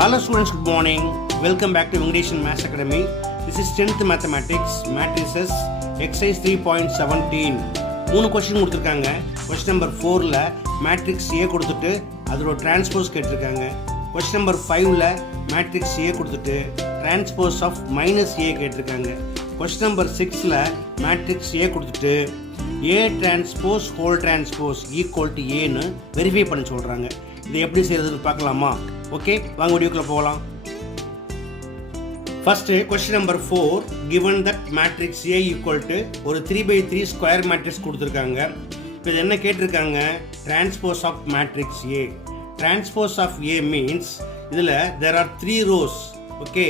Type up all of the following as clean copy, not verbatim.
Hello students, good morning. Welcome back to English and Maths Academy. This is 10th Mathematics, Matrices, Exercise 3.17. 3 question கொடுத்துருக்காங்க. Question number 4ல Matrix A கொடுத்துட்டு அதோட Transpose கேட்டிருக்காங்க. Question number 5ல Matrix A கொடுத்துட்டு Transpose of minus A கேட்டிருக்காங்க. Question number 6ல Matrix A கொடுத்துட்டு A transpose whole transpose equal to Aன்னு verify பண்ண சொல்கிறாங்க. இதை எப்படி செய்கிறதுன்னு பார்க்கலாமா? ஓகே, வாங்க வீடியோக்குள்ள போகலாம். First question number 4, given that matrix A equal to ஒரு 3/3 ஸ்கொயர் மேட்ரிக்ஸ் கொடுத்துருக்காங்க. இப்போ இது என்ன கேட்டிருக்காங்க? Transpose of matrix A. Transpose of A means இதில் there are 3 rows. Okay,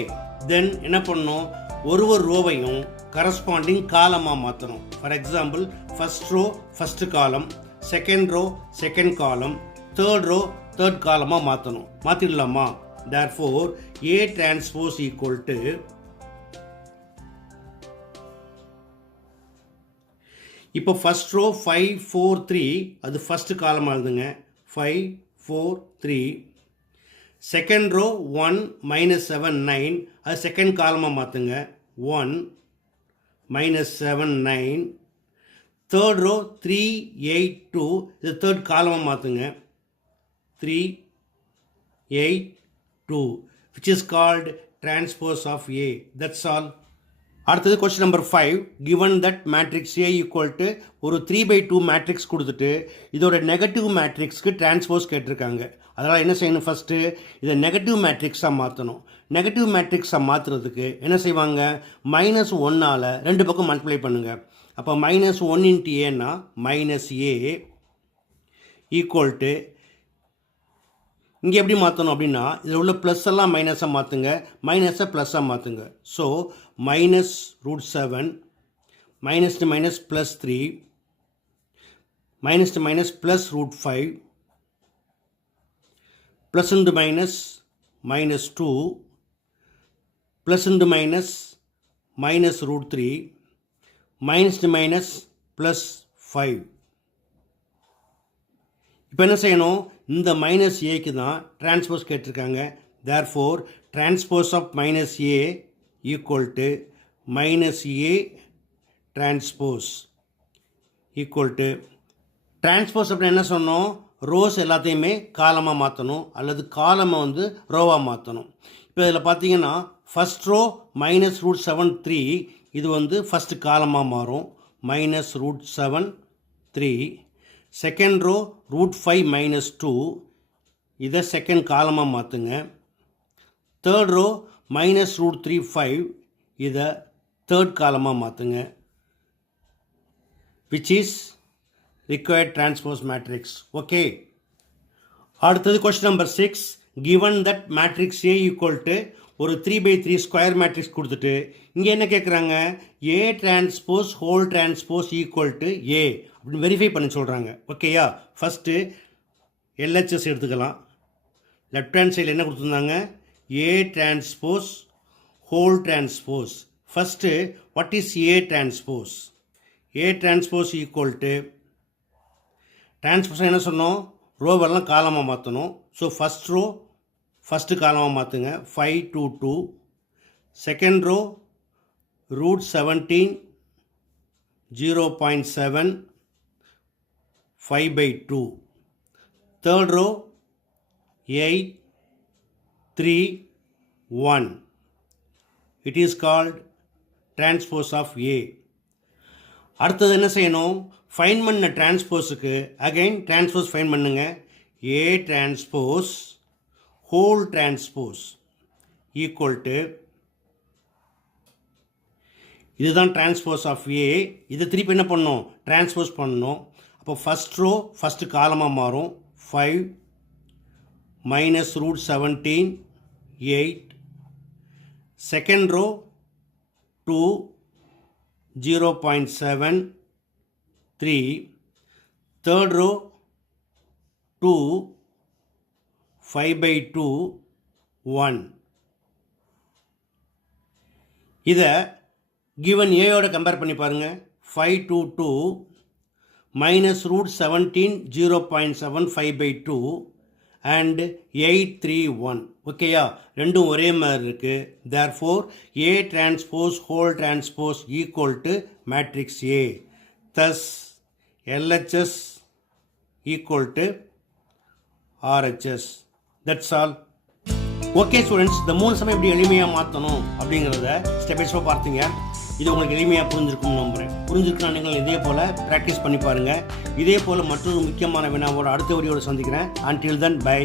then என்ன பண்ணணும்? ஒரு ரோவையும் கரஸ்பாண்டிங் காலமாக மாற்றணும். For example first row first column, second row second column, third row third காலமாக மாற்றணும். மாற்றிடலாமா? therefore A transpose equal to இப்போ ஃபர்ஸ்ட் ரோ 5 4 3 அது ஃபர்ஸ்ட் காலமாக எழுதுங்க. 5 4 3. செகண்ட் ரோ 1 -7 9 அது செகண்ட் காலமாக மாற்றுங்க. 1 -7 9. தேர்ட் ரோ 3 8 2 இது தேர்ட் காலமாக மாற்றுங்க. 3 8 2 which is called transpose of A. That's all. அடுத்தது question number 5, given that matrix A equal to ஒரு 3/2 மேட்ரிக்ஸ் கொடுத்துட்டு இதோட நெகட்டிவ் மேட்ரிக்ஸ்க்கு டிரான்ஸ்போஸ் கேட்டிருக்காங்க. அதனால் என்ன செய்யணும்? ஃபஸ்ட்டு இதை நெகட்டிவ் மேட்ரிக்ஸாக மாற்றணும். நெகட்டிவ் மேட்ரிக்ஸாக மாற்றுறதுக்கு என்ன செய்வாங்க? -1ஆல் ரெண்டு பக்கம் மல்டிப்ளை பண்ணுங்கள். அப்போ -1 × Aனா -A ஈக்குவல் டு இங்கே எப்படி மாற்றணும் அப்படின்னா இதில் உள்ள ப்ளஸ் எல்லாம் மைனஸாக மாற்றுங்க, மைனஸை ப்ளஸ்ஸாக மாற்றுங்க. So -√7 minus to minus +3 minus to minus +√5 plus into minus -2 plus into minus -√3 minus to minus +5. இப்போ என்ன செய்யணும்? இந்த -Aக்கு தான் டிரான்ஸ்போஸ் கேட்டிருக்காங்க. therefore transpose of -A equal to -A transpose equal to transpose அப்படின்னு என்ன சொன்னோம்? ரோஸ் எல்லாத்தையுமே காலமாக மாற்றணும் அல்லது காலமாக ரோவாக மாற்றணும். இப்போ இதில் பார்த்தீங்கன்னா ஃபஸ்ட் ரோ -√7 3 இது ஃபஸ்ட் காலமாக மாறும். -√7 3. செகண்ட் ரோ √5 -2 இதை செகண்ட் காலமாக மாற்றுங்க. தேர்ட் ரோ -√3 5 இதை தேர்ட் காலமாக மாற்றுங்க. Which is required transpose matrix. Okay, அடுத்தது question number 6, given that matrix A equal to ஒரு 3/3 ஸ்கொயர் மேட்ரிக்ஸ் கொடுத்துட்டு இங்கே என்ன கேட்குறாங்க? A transpose whole transpose equal to A அப்படின்னு வெரிஃபை பண்ண சொல்கிறாங்க. ஓகேயா? ஃபஸ்ட்டு LHS எடுத்துக்கலாம். லெஃப்ட் ஹேண்ட் சைடில் என்ன கொடுத்துருந்தாங்க? A transpose whole transpose. First what is A transpose? A transpose equal to transpose என்ன சொன்னோம்? ரோவெல்லாம் காலமாக மாற்றணும். ஸோ ஃபஸ்ட் ரோ ஃபஸ்ட்டு காலமாக மாற்றுங்க. 5 2 2. Second row √17 0.7 5/2. Third row 8 3 1. It is called transpose of A. அடுத்தது என்ன செய்யணும்? ஃபைன் பண்ண டிரான்ஸ்போஸுக்கு அகைன் டிரான்ஸ்போஸ் ஃபைன் பண்ணுங்க. A transpose whole transpose equal to இதுதான் டிரான்ஸ்போஸ் ஆஃப் A. இதை திருப்பி என்ன பண்ணணும்? டிரான்ஸ்போஸ் பண்ணணும். அப்போ ஃபஸ்ட் ரோ ஃபஸ்ட்டு காலமாக மாறும். 5 -√17 8. Second row 2 0.7 3. Third row 2 5/2 1. இதை கிவன் ஏயோட கம்பேர் பண்ணி பாருங்கள். 5 2 2 -√17 0.75/2 அண்ட் 831. ஓகேயா, ரெண்டும் ஒரே மாதிரி இருக்குது. Therefore A transpose whole transpose equal to matrix A. thus LHS equal to RHS. That's all. Okay students, இந்த 3 சமயம் எப்படி எளிமையாக மாற்றணும் அப்படிங்கிறத ஸ்டெப் பை ஸ்டெப் பார்த்தீங்க. இது உங்களுக்கு எளிமையாக புரிஞ்சிருக்கும்னு நம்புகிறேன். புரிஞ்சிருக்குன்னா நீங்கள் இதே போல் ப்ராக்டிஸ் பண்ணி பாருங்கள். இதே போல் மற்றொரு முக்கியமான வினாவோட அடுத்த வீடியோட சந்திக்கிறேன். until then bye.